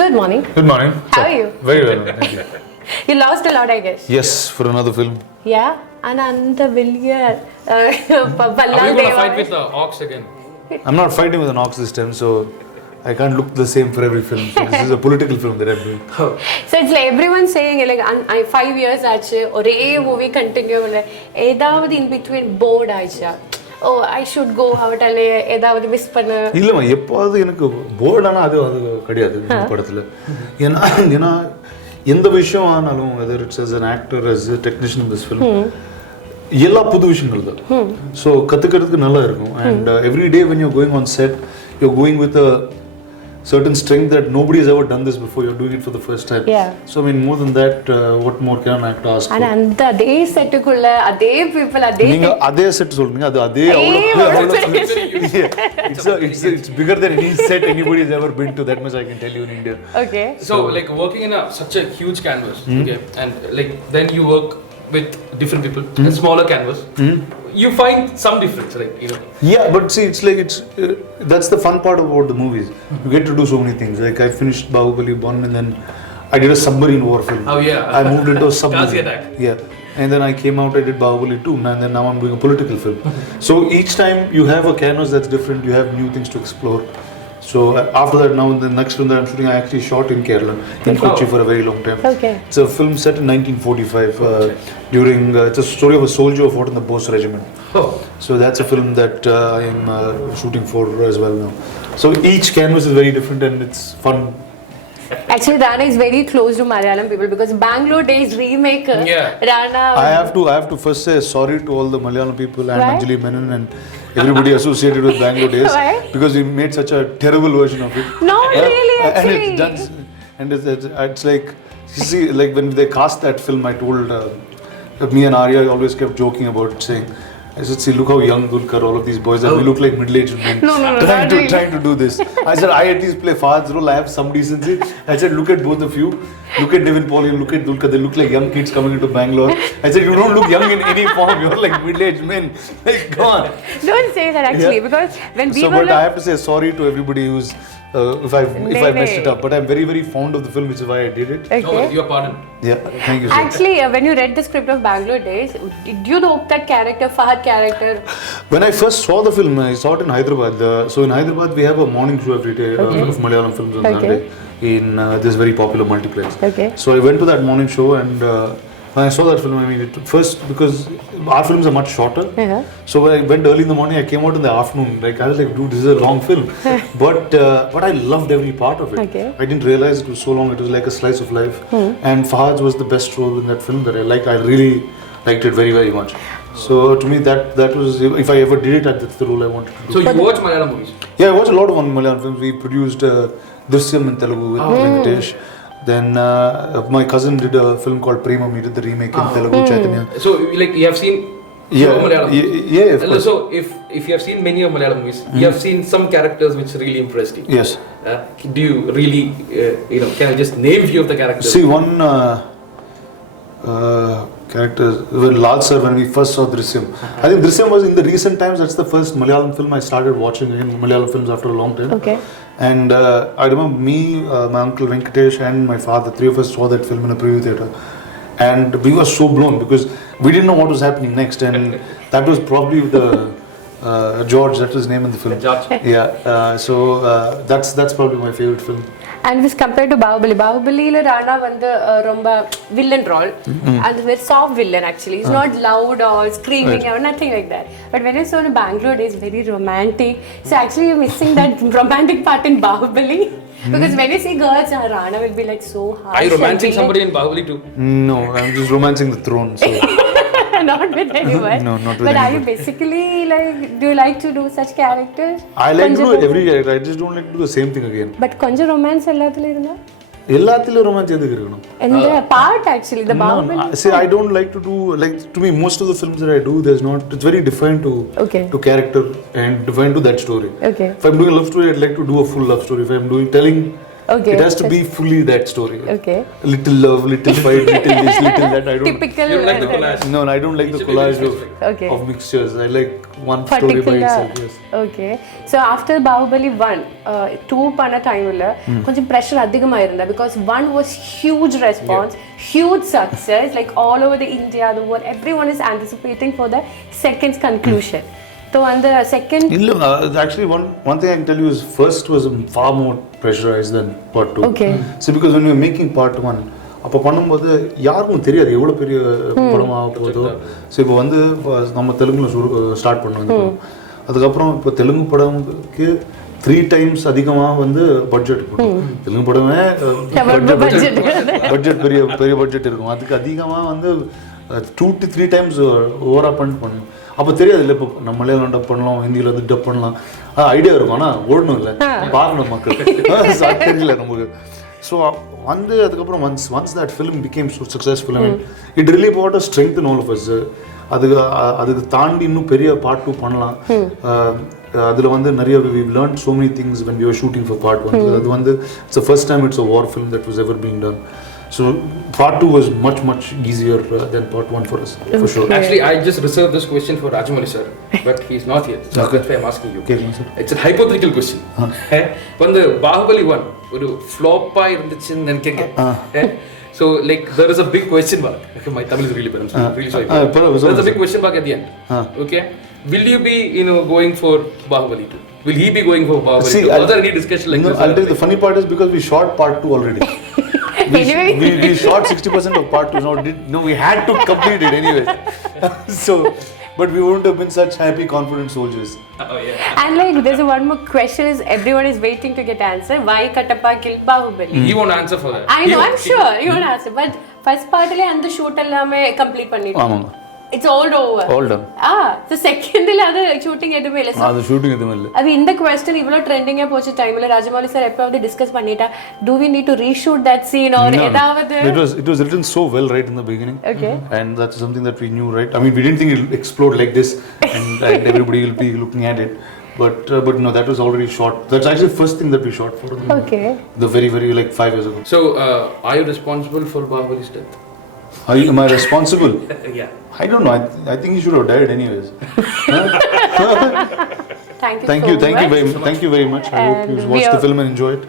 Good morning. Good morning. How are you? Very well, thank you. You lost a lot, I guess. Yes, for another film. Yeah? Ananda Villier. Are we going to fight with the ox again? I'm not fighting with an ox this time, so I can't look the same for every film. So this is a political film that I'm doing. So it's like everyone saying like I 5 years ஆச்சு ஒரே movie continue பண்ணல ஏதாவது in between bored ஆயிச்சா oh I should go out அல்ல ஏதாவது miss பண்ண இல்லைம்மா எப்போது எனக்கு போர்டானா அது கிடையாது இந்த படத்தில் ஏன்னா எந்த விஷயம் ஆனாலும் whether it's as an actor as a technician in this film எல்லா புது விஷயங்கள் தான் ஸோ கற்றுக்கிறதுக்கு நல்லா இருக்கும் and every day when you're going on set you're going with a certain strength that nobody has ever done this before. You're doing it for the first time. Yeah. So I mean, more than that, what more can an actor ask for? And அதே செட்டுக்குள்ள அதே people அதே நீங்க அதே set சொல்றீங்க அது அதே it's bigger than any set anybody has ever been to. That much I can tell you in India. Okay. So like working in such a huge canvas, okay, and like then you work with different people, a smaller canvas. You find some difference, right? You know. Yeah, but see, it's like that's the fun part about the movies. You get to do so many things. Like I finished Baahubali 1 and then I did a submarine war film. Oh yeah. I moved into a submarine. Kazi attack. Yeah. And then I came out, I did Baahubali 2 and then now I'm doing a political film. So each time you have a canvas that's different, you have new things to explore. So after that, now the next film that I'm shooting, I actually shot in Kerala, in Kochi for a very long time. Okay. It's a film set in 1945 during, it's a story of a soldier who fought in the Bose regiment. Oh. So that's a film that I am shooting for as well now. So each canvas is very different and it's fun. Actually, Rana is very close to Malayalam people because Bangalore Days remake. Yeah. Rana. I have to first say sorry to all the Malayalam people and Why? Anjali Menon and everybody associated with Bangalore Days. Why? Because we made such a terrible version of it. No, really, actually. And it's done, and it's like, you see, like when they cast that film, I told me and Arya always kept joking about it, saying, I said, see, look how young Dulkar, all of these boys are. We look like middle-aged men No, trying to do this. I said, I at least play Fahad's role. I have some decency. I said, look at both of you. Look at Devin Pauly and look at Dulkar. They look like young kids coming into Bangalore. I said, you don't look young in any form. You're like middle-aged men. Like, come on. Don't say that actually because when we were But I have to say sorry to everybody who's if I messed it up. But I'm very, very fond of the film, which is why I did it. Okay. Oh, your pardon. Yeah, thank you, sir. Actually, when you read the script of Bangalore Days, did you know that character, Fahad character? When I first saw the film, I saw it in Hyderabad. So in Hyderabad, we have a morning show every day of Malayalam films on Sunday in this very popular multiplex. Okay. So I went to that morning show and when I saw that film, I mean, first because our films are much shorter. So when I went early in the morning, I came out in the afternoon. Like I was like, dude, this is a long film. But I loved every part of it. Okay. I didn't realize it was so long. It was like a slice of life. And Fahad's was the best role in that film that I liked. I really liked it very, very much. So to me, that was, if I ever did it, that's the role I wanted to do. So you watch Malayalam movies? Yeah, I watched a lot of Malayalam films. We produced Drishyam in Telugu with Venkatesh. Then my cousin did a film called Premam. He did the remake in Telugu, Chaitanya. So like you have seen Malayalam movies? Yeah, of course. So if you have seen many of Malayalam movies, you have seen some characters which really impressed you. Yes. Do you really, can I just name few of the characters? See, one character, Lal sir, when we first saw Drishyam. I think Drishyam was in the recent times, that's the first Malayalam film I started watching again, Malayalam films after a long time. Okay. And I remember me, my uncle Venkatesh and my father, three of us saw that film in a preview theatre. And we were so blown because we didn't know what was happening next. And that was probably the George, that was his name in the film. George. Yeah, that's probably my favorite film. And this compared to Baahubali. Baahubali, Rana வந்து ரொம்ப villain role. And very soft villain actually. He's not loud or screaming or nothing like that. But when I saw in Bangalore Days, very romantic. So actually you're missing that romantic part in Baahubali. Because when you see girls, Rana will be like so harsh. Are you romancing somebody in Baahubali too? No, I'm just romancing the throne. So. Not with anyone. No, not with But are anyone. you basically like, do you like to do such characters? I like to do every character. I just don't like to do the same thing again. But கொஞ்சம் romance எல்லாத்துலயும் இருந்தா? எல்லாத்திலும் romance எதுக்கு இருக்கணும்? And the part actually, the Baahubali. See, I don't like to do, like, to me, most of the films that I do, it's very defined to character and defined to that story. Okay. If I'm doing a love story, I'd like to do a full love story. If I'm telling Okay. It has to be fully that story. Okay. Little love, little fight, little this, little that. I don't. Typical. You don't like the collage. No, I don't like It the should be collage very of, specific. Okay. of mixtures. I like one story by itself. Yes. Okay. So after Baahubali 1, 2 பண்ண டைம்ல கொஞ்சம் pressure அதிகமா இருந்தா because 1 was huge response, huge success, like all over the India, the world, everyone is anticipating for the second's conclusion. So on the second, Actually, one thing I can tell you is first was far more pressurized than part 2. Okay. So because when we were making part 1, அப்போ பண்ணும்போது யாருக்கும் தெரியாது எவ்வளோ பெரிய படமாக போதோ. So இப்போ வந்து நம்ம தெலுங்குல ஸ்டார்ட் பண்ணுவோம். அதுக்கப்புறம் இப்போ தெலுங்கு படம்க்கு 3 times அதிகமாக வந்து பட்ஜெட் போட்டோம். தெலுங்கு படமே பட்ஜெட் பெரிய பெரிய பட்ஜெட் இருக்கும். அதுக்கு அதிகமாக வந்து 2 to 3 times ஓவராக பண்ணணும். அப்போ தெரியாது இல்லை, இப்போ நம்ம மலையாளம் டப் பண்ணலாம், ஹிந்தியில் வந்து டப் பண்ணலாம், ஐடியா இருக்கும், ஆனால் ஓடணும் இல்லை, பார்க்கணும் மக்கள், தெரியல நமக்கு. ஸோ வந்து அதுக்கப்புறம் once that film became so successful, I mean it really put a strength in all of us. அதுக்கு தாண்டி இன்னும் பெரிய பார்ட் 2 பண்ணலாம். அதில் வந்து நிறைய we learned so many things when we were shooting for part 1. அது வந்து it's the first time it's a war film that was ever being done. So part 2 was much easier than part 1 for us, for sure. Actually, I just reserved this question for Rajamouli sir, but he's not here. So that's why I'm asking you. Okay, sir. It's a hypothetical question. When the Baahubali 1 ஒரு flop ஆ இருந்துச்சுன்னு நினைக்கிறீங்க. So like there is a big question mark. Okay, my Tamil is really bad. I'm really sorry. There's a big question mark at the end. Okay, will you be going for Baahubali 2? Will he be going for Baahubali 2? Was there any discussion like this? I'll tell you the funny part is because we shot part 2 already. we shot 60% of part 2. We had to complete it anyways. So, but we wouldn't have been such happy, confident soldiers. Oh yeah. and like there's one more question is everyone is waiting to get answer. Why Kattappa killed Baahubali? He won't answer for that. I know, I'm sure you won't answer. But first part le and the shoot ellame complete பண்ணிட்டோம். ஆமாங்க. It's all over. All done. So second la adu shooting எதுமே இல்ல. அது shooting எதுவும் இல்லை. அது இந்த question இவ்ளோ trending ஆ போச்ச டைம்ல ராஜமௌலி சார் எப்பவாவது டிஸ்கஸ் பண்ணிட்டா do we need to reshoot that scene or ஏதாவது? It was written so well right in the beginning. Okay. And that's something that we knew, right? I mean, we didn't think it'll explode like this and everybody will be looking at it. But no, that was already shot. That's actually the first thing that we shot for them. Okay. The very like 5 years ago. So are you responsible for Baahubali's death? Am I responsible? Yeah. I don't know. I think he should have died anyways. Thank you Thank you very much. I hope you watched the film and enjoyed it.